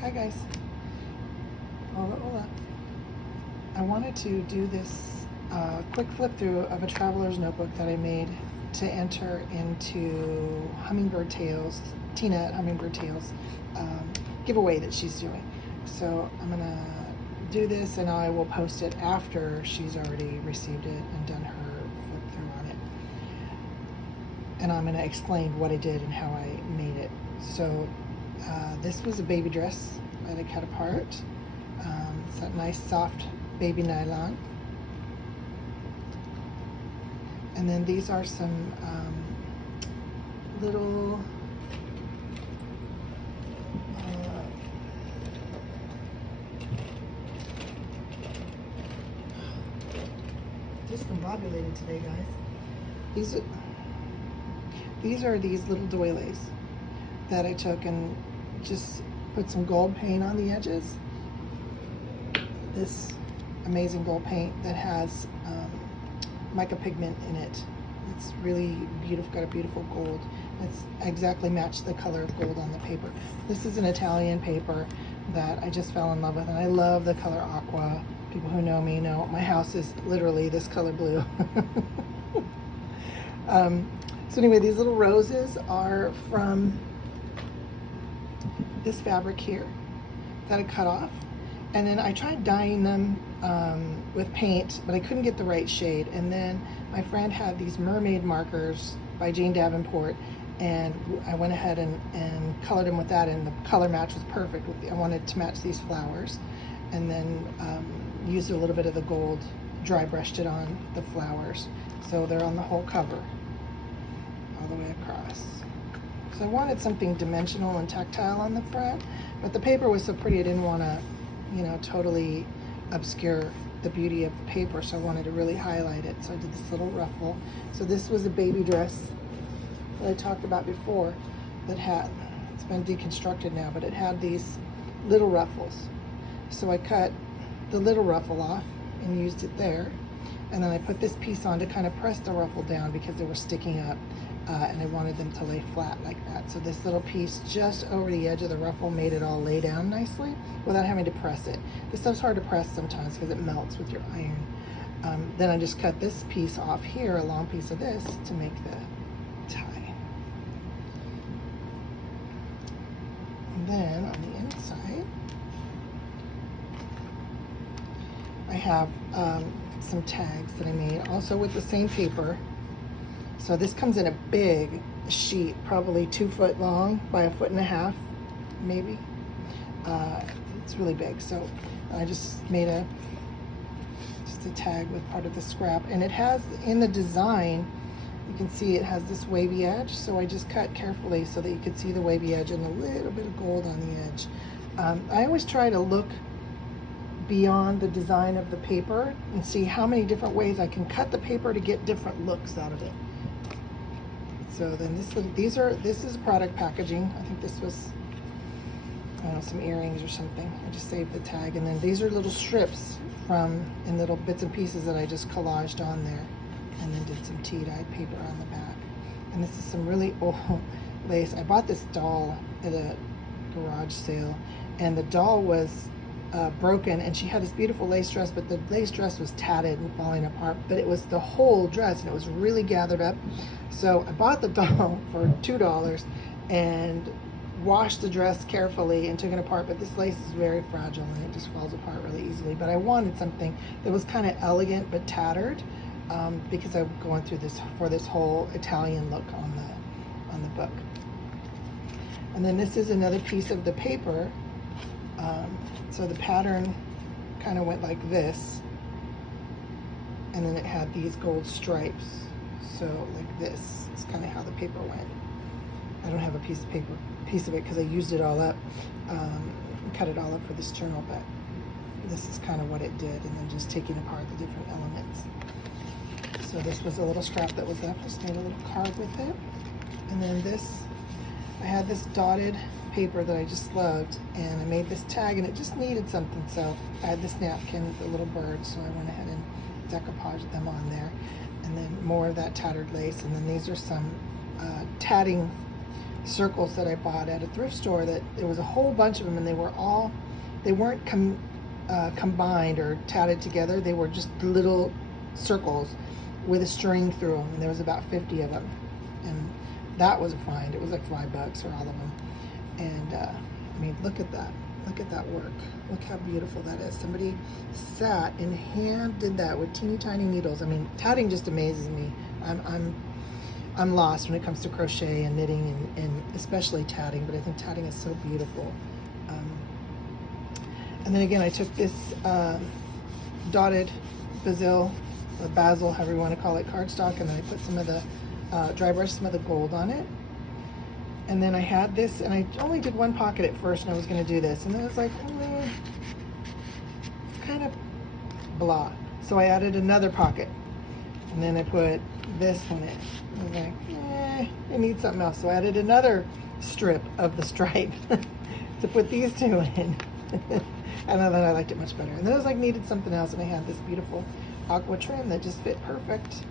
Hi guys. Hola. I wanted to do this quick flip through of a traveler's notebook that I made to enter into Hummingbird Tales, Tina at Hummingbird Tales giveaway that she's doing. So I'm gonna do this and I will post it after she's already received it and done her flip through on it. And I'm gonna explain what I did and how I made it. So this was a baby dress that I cut apart. It's that nice soft baby nylon. And then these are some little discombobulated today, guys. These are these little doilies that I took and just put some gold paint on the edges. This amazing gold paint that has mica pigment in it. It's really beautiful, got a beautiful gold. It's exactly matched the color of gold on the paper. This is an Italian paper that I just fell in love with, and I love the color aqua. People who know me know my house is literally this color blue. So anyway, these little roses are from this fabric here that I cut off. And then I tried dyeing them with paint, but I couldn't get the right shade. And then my friend had these mermaid markers by Jane Davenport, and I went ahead and colored them with that, and the color match was perfect. I wanted to match these flowers. And then used a little bit of the gold, dry brushed it on the flowers. So they're on the whole cover, all the way across. So I wanted something dimensional and tactile on the front, but the paper was so pretty I didn't want to, totally obscure the beauty of the paper, so I wanted to really highlight it. So I did this little ruffle. So this was a baby dress that I talked about before that had, it's been deconstructed now, but it had these little ruffles. So I cut the little ruffle off and used it there. And then I put this piece on to kind of press the ruffle down because they were sticking up. And I wanted them to lay flat like that. So this little piece just over the edge of the ruffle made it all lay down nicely without having to press it. This stuff's hard to press sometimes because it melts with your iron. Then I just cut this piece off here, a long piece of this, to make the tie. And then on the inside, I have some tags that I made also with the same paper. So this comes in a big sheet, probably 2 foot long by 1.5 feet, maybe. It's really big. So I just made a tag with part of the scrap, and it has in the design, you can see it has this wavy edge. So I just cut carefully so that you could see the wavy edge and a little bit of gold on the edge. I always try to look beyond the design of the paper and see how many different ways I can cut the paper to get different looks out of it. So then this is product packaging. I think this was, I don't know, some earrings or something. I just saved the tag. And then these are little strips in little bits and pieces that I just collaged on there, and then did some tea-dyed paper on the back. And this is some really old lace. I bought this doll at a garage sale, and the doll was broken, and she had this beautiful lace dress, but the lace dress was tatted and falling apart, but it was the whole dress and it was really gathered up. So I bought the doll for $2 and washed the dress carefully and took it apart, but this lace is very fragile and it just falls apart really easily. But I wanted something that was kind of elegant but tattered, because I'm going through this whole Italian look on the book. And then this is another piece of the paper. So the pattern kind of went like this, and then it had these gold stripes. So like this is kind of how the paper went. I don't have a piece of it because I used it all up, cut it all up for this journal, but this is kind of what it did, and then just taking apart the different elements. So this was a little scrap that was left. Just made a little card with it. And then this, I had this dotted paper that I just loved, and I made this tag, and it just needed something. So I had this napkin with a little bird, so I went ahead and decoupaged them on there. And then more of that tattered lace. And then these are some tatting circles that I bought at a thrift store. That there was a whole bunch of them, and they weren't combined or tatted together. They were just little circles with a string through them, and there was about 50 of them, and that was a find. It was like $5 for all of them. And I mean, look at that. Look at that work. Look how beautiful that is. Somebody sat and hand did that with teeny tiny needles. I mean, tatting just amazes me. I'm lost when it comes to crochet and knitting and especially tatting, but I think tatting is so beautiful. And then again, I took this dotted basil, or basil, however you want to call it, cardstock, and then I put some of the dry brush some of the gold on it. And then I had this, and I only did one pocket at first, and I was going to do this, and then I was like, it's kind of blah. So I added another pocket, and then I put this one in. I was like, I need something else. So I added another strip of the stripe to put these two in. And then I liked it much better. And then I was like, needed something else, and I had this beautiful aqua trim that just fit perfect.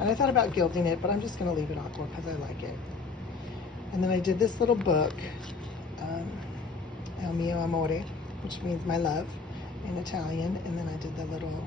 And I thought about gilding it, but I'm just going to leave it aqua because I like it. And then I did this little book, El mio amore, which means my love in Italian. And then I did the little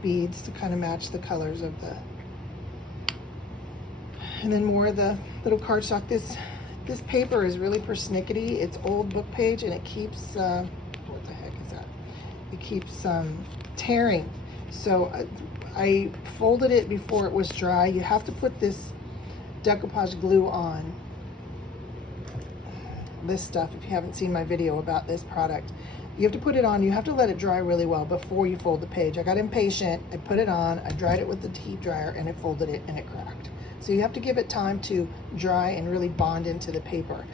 beads to kind of match the colors of the, and then more of the little cardstock. This paper is really persnickety. It's old book page, and it keeps, what the heck is that? It keeps tearing. So I folded it before it was dry. You have to put this decoupage glue on this stuff. If you haven't seen my video about this product, you have to put it on. You have to let it dry really well before you fold the page. I got impatient. I put it on. I dried it with the heat dryer, and I folded it, and it cracked. So you have to give it time to dry and really bond into the paper.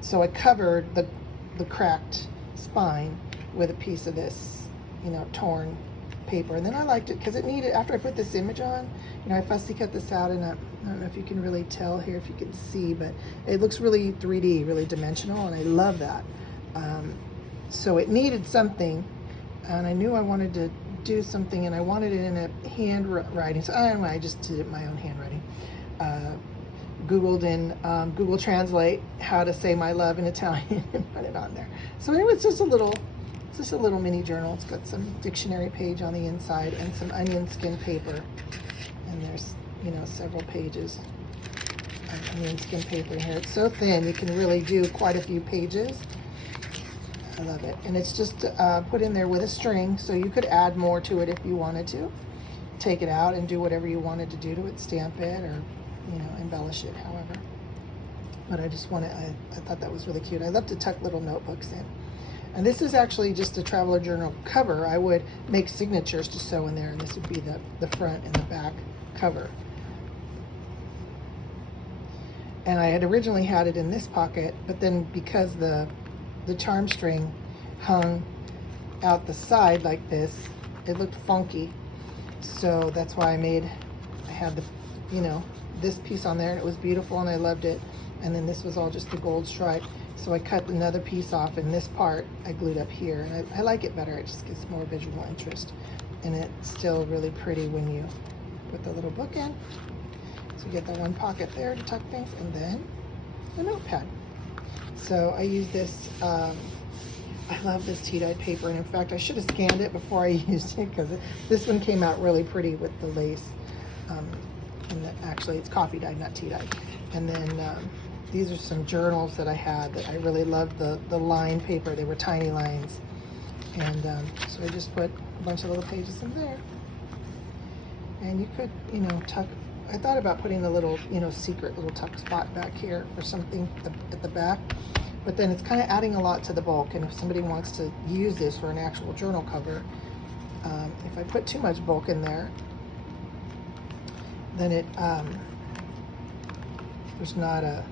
So I covered the cracked spine with a piece of this, torn paper. And then I liked it because it needed, after I put this image on, I fussy cut this out, and I don't know if you can really tell here, if you can see, but it looks really 3D, really dimensional, and I love that. So it needed something, and I knew I wanted to do something, and I wanted it in a handwriting. So I just did it in my own handwriting. Googled in Google Translate how to say my love in Italian and put it on there. So anyway, it's just a little mini journal. It's got some dictionary page on the inside and some onion skin paper. And there's, several pages of onion skin paper here. It's so thin, you can really do quite a few pages. I love it. And it's just put in there with a string, so you could add more to it if you wanted to. Take it out and do whatever you wanted to do to it, stamp it or, embellish it, however. But I thought that was really cute. I love to tuck little notebooks in. And this is actually just a traveler journal cover. I would make signatures to sew in there, and this would be the front and the back cover. And I had originally had it in this pocket, but then because the charm string hung out the side like this, it looked funky. So that's why I had this piece on there, and it was beautiful, and I loved it. And then this was all just the gold stripe. So I cut another piece off, and this part I glued up here. And I like it better. It just gets more visual interest. And it's still really pretty when you put the little book in. So you get the one pocket there to tuck things, and then a notepad. So I use this, I love this tea-dyed paper. And in fact, I should have scanned it before I used it, because this one came out really pretty with the lace. And actually, it's coffee dyed, not tea dyed. And then these are some journals that I had that I really loved, the line paper. They were tiny lines. And so I just put a bunch of little pages in there. And you could, tuck. I thought about putting a little, secret little tuck spot back here or something at the back. But then it's kind of adding a lot to the bulk. And if somebody wants to use this for an actual journal cover, if I put too much bulk in there, then there's not a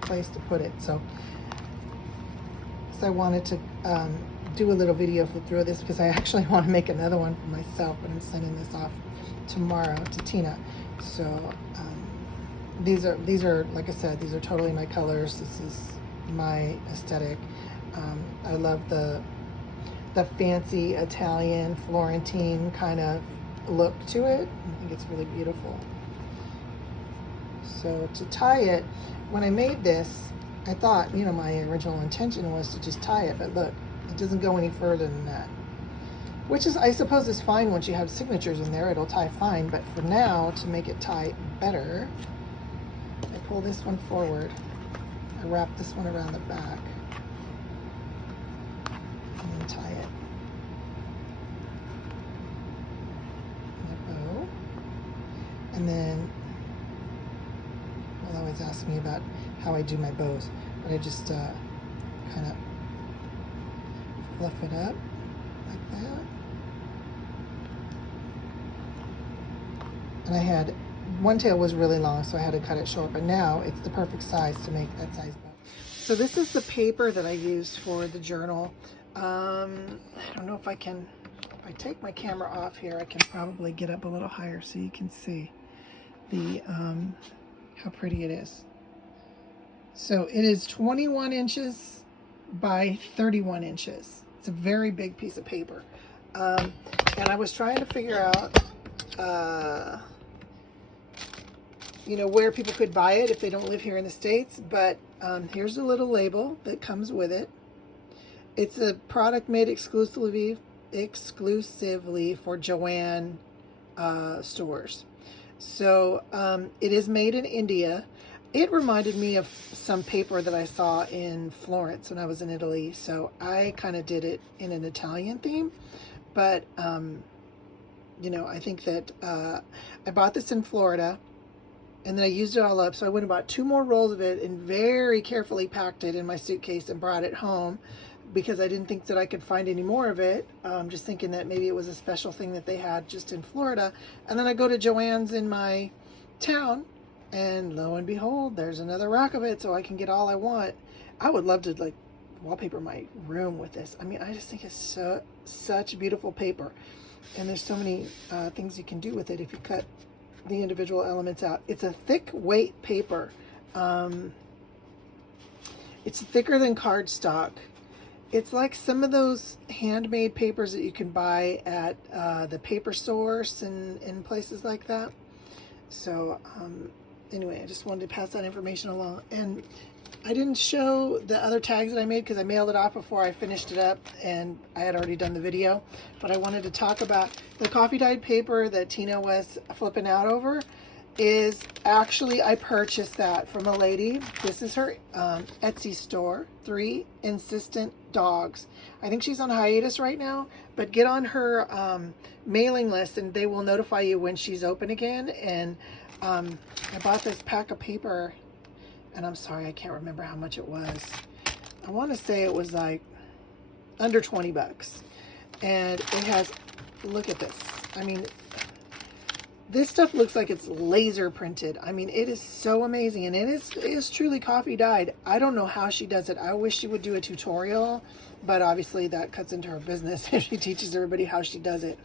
place to put it. So I wanted to do a little video through this, because I actually want to make another one for myself, but I'm sending this off tomorrow to Tina. So these are like I said, these are totally my colors. This is my aesthetic. I love the fancy Italian Florentine kind of look to it. I think it's really beautiful. So to tie it, when I made this, I thought, you know, my original intention was to just tie it, but look, it doesn't go any further than that. Which is, I suppose, is fine once you have signatures in there, it'll tie fine, but for now, to make it tie better, I pull this one forward, I wrap this one around the back, and then tie it. And then, well, always ask me about how I do my bows, but I just kind of fluff it up like that. And I had, one tail was really long, so I had to cut it short, but now it's the perfect size to make that size bow. So this is the paper that I used for the journal. I don't know if I can, if I take my camera off here, I can probably get up a little higher so you can see the how pretty it is. So it is 21 inches by 31 inches. It's a very big piece of paper. And I was trying to figure out you know, where people could buy it if they don't live here in the States, but here's a little label that comes with it. It's a product made exclusively for Joann stores. So it is made in India. It reminded me of some paper that I saw in Florence when I was in Italy. So I kind of did it in an Italian theme. But, you know, I think that I bought this in Florida and then I used it all up. So I went and bought 2 more rolls of it and very carefully packed it in my suitcase and brought it home, because I didn't think that I could find any more of it. Just thinking that maybe it was a special thing that they had just in Florida. And then I go to Joann's in my town, and lo and behold, there's another rack of it, so I can get all I want. I would love to like wallpaper my room with this. I mean, I just think it's such beautiful paper. And there's so many things you can do with it if you cut the individual elements out. It's a thick weight paper. It's thicker than cardstock. It's like some of those handmade papers that you can buy at the paper source and places like that. So anyway, I just wanted to pass that information along. And I didn't show the other tags that I made because I mailed it off before I finished it up and I had already done the video. But I wanted to talk about the coffee dyed paper that Tina was flipping out over. Is actually, I purchased that from a lady. This is her Etsy store, 3 Insistent Dogs. I think she's on hiatus right now, but get on her mailing list and they will notify you when she's open again. And I bought this pack of paper, and I'm sorry, I can't remember how much it was. I want to say it was like under 20 bucks. And it has, look at this. I mean, this stuff looks like it's laser printed. I mean, it is so amazing. And it is truly coffee dyed. I don't know how she does it. I wish she would do a tutorial, but obviously that cuts into her business if she teaches everybody how she does it.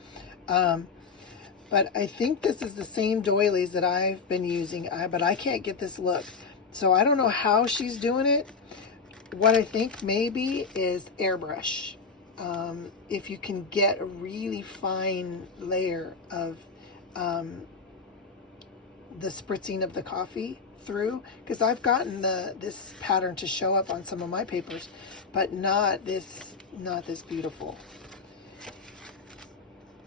But I think this is the same doilies that I've been using, but I can't get this look. So I don't know how she's doing it. What I think maybe is airbrush. If you can get a really fine layer of the spritzing of the coffee through, because I've gotten this pattern to show up on some of my papers, but not this beautiful.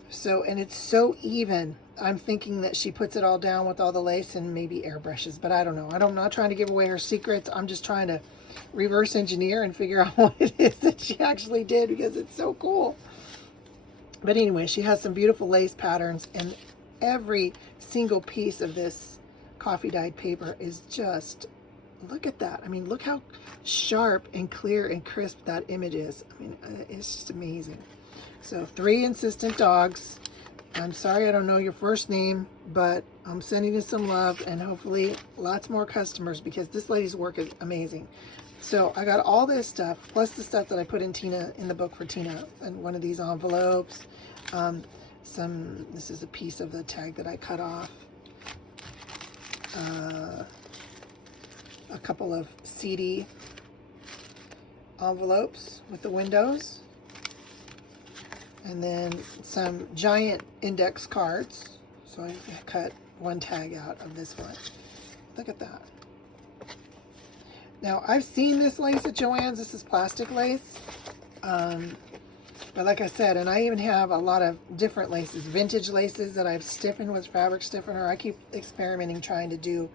So, and it's so even. I'm thinking that she puts it all down with all the lace and maybe airbrushes, but I don't know. I'm not trying to give away her secrets. I'm just trying to reverse engineer and figure out what it is that she actually did, because it's so cool. But anyway, she has some beautiful lace patterns, and every single piece of this coffee dyed paper is just, look at that. I mean, look how sharp and clear and crisp that image is. I mean, it's just amazing. So 3 Insistent Dogs. I'm sorry I don't know your first name, but I'm sending you some love and hopefully lots more customers, because this lady's work is amazing. So I got all this stuff, plus the stuff that I put in the book for Tina, and one of these envelopes. This is a piece of the tag that I cut off. A couple of CD envelopes with the windows. And then some giant index cards. So I cut one tag out of this one. Look at that. Now, I've seen this lace at Joann's. This is plastic lace. But like I said, and I even have a lot of different laces, vintage laces that I've stiffened with fabric stiffener. I keep experimenting, trying to do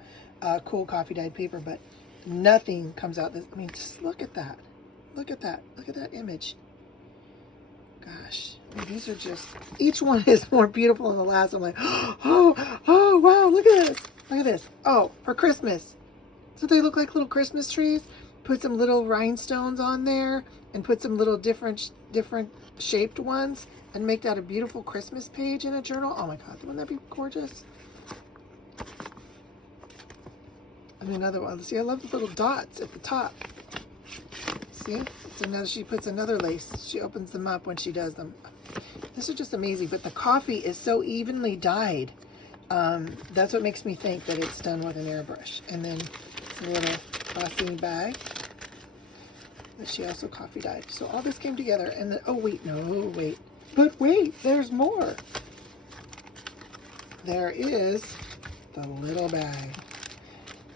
cool coffee dyed paper, but nothing comes out. I mean, just look at that. Look at that. Look at that image. Gosh, I mean, these are just, each one is more beautiful than the last. I'm like, oh, wow, look at this. Look at this. Oh, for Christmas. So they look like little Christmas trees. Put some little rhinestones on there and put some little different shaped ones and make that a beautiful Christmas page in a journal. Oh my God, wouldn't that be gorgeous? And another one. See, I love the little dots at the top. See? It's another, she puts another lace. She opens them up when she does them. This is just amazing, but the coffee is so evenly dyed. That's what makes me think that it's done with an airbrush. And then a little glossy bag that she also coffee dyed. So all this came together, and then, oh wait, no, wait. But wait, there's more. There is the little bag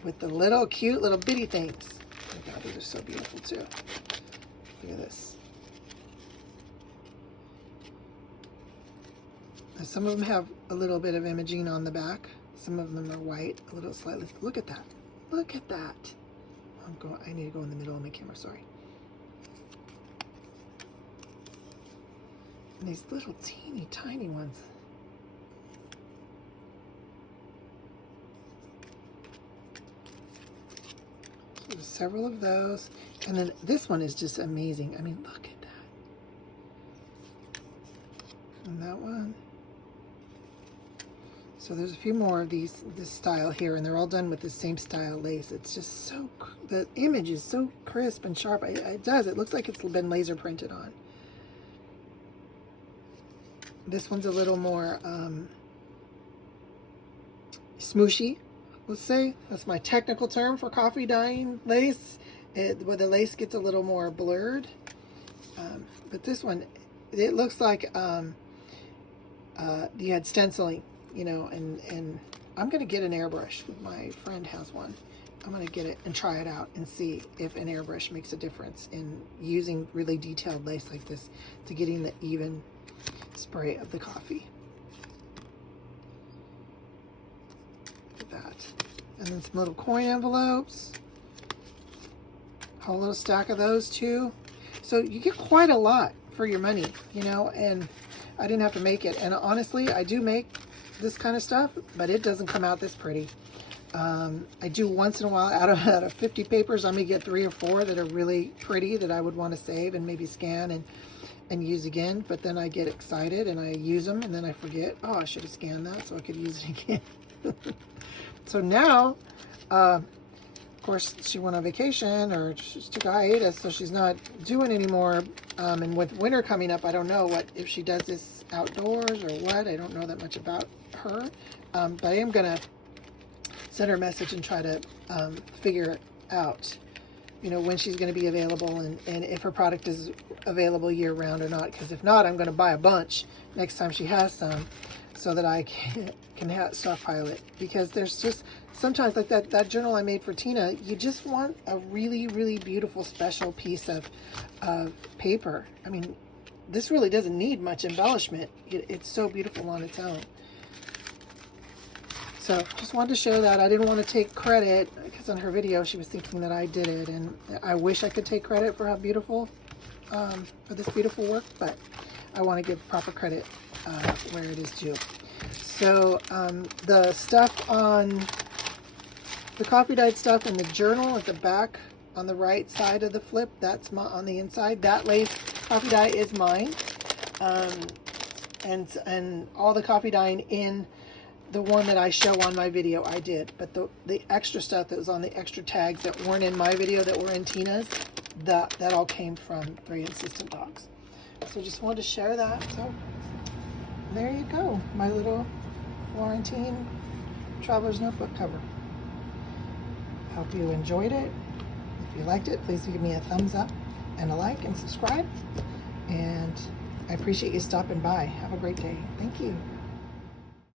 with the little cute little bitty things. Oh my God, these are so beautiful too. Look at this. Now, some of them have a little bit of imaging on the back. Some of them are white, a little slightly. Look at that. Look at that. I need to go in the middle of my camera, sorry. And these little teeny tiny ones. So there's several of those. And then this one is just amazing. I mean, look at that. And that one. So there's a few more of this style here, and they're all done with the same style lace. It's just so, the image is so crisp and sharp. It looks like it's been laser printed on. This one's a little more smooshy, let's say. That's my technical term for coffee dyeing lace, where the lace gets a little more blurred. But this one, it looks like you had stenciling. You know, and I'm going to get an airbrush. My friend has one. I'm going to get it and try it out and see if an airbrush makes a difference in using really detailed lace like this to getting the even spray of the coffee. Look at that. And then some little coin envelopes. A whole little stack of those too. So you get quite a lot for your money, you know, and I didn't have to make it. And honestly, I do make this kind of stuff, but it doesn't come out this pretty. I do once in a while, out of 50 papers, I may get 3 or 4 that are really pretty that I would want to save and maybe scan and use again. But then I get excited and I use them, and then I forget, oh, I should have scanned that so I could use it again. So now, of course, she went on vacation, or she took a hiatus, so she's not doing anymore. And with winter coming up, I don't know if she does this outdoors or what. I don't know that much about her, but I am gonna send her a message and try to figure out, you know, when she's going to be available and if her product is available year round or not. Because if not, I'm going to buy a bunch next time she has some, so that I can stockpile it. Because there's just sometimes, like that journal I made for Tina, you just want a really, really beautiful special piece of paper. I mean, this really doesn't need much embellishment. It's so beautiful on its own. So just wanted to show that. I didn't want to take credit, because on her video she was thinking that I did it, and I wish I could take credit for how beautiful, for this beautiful work, but I want to give proper credit where it is due. So the stuff on the coffee dyed stuff in the journal at the back on the right side of the flip, that's on the inside. That lace coffee dye is mine, and all the coffee dyeing in the one that I show on my video, I did. But the extra stuff that was on the extra tags that weren't in my video, that were in Tina's, that all came from 3 Insistent dogs. So just wanted to share that. So there you go, my little Florentine Traveler's Notebook cover. Hope you enjoyed it. If you liked it, please give me a thumbs up and a like and subscribe. And I appreciate you stopping by. Have a great day. Thank you.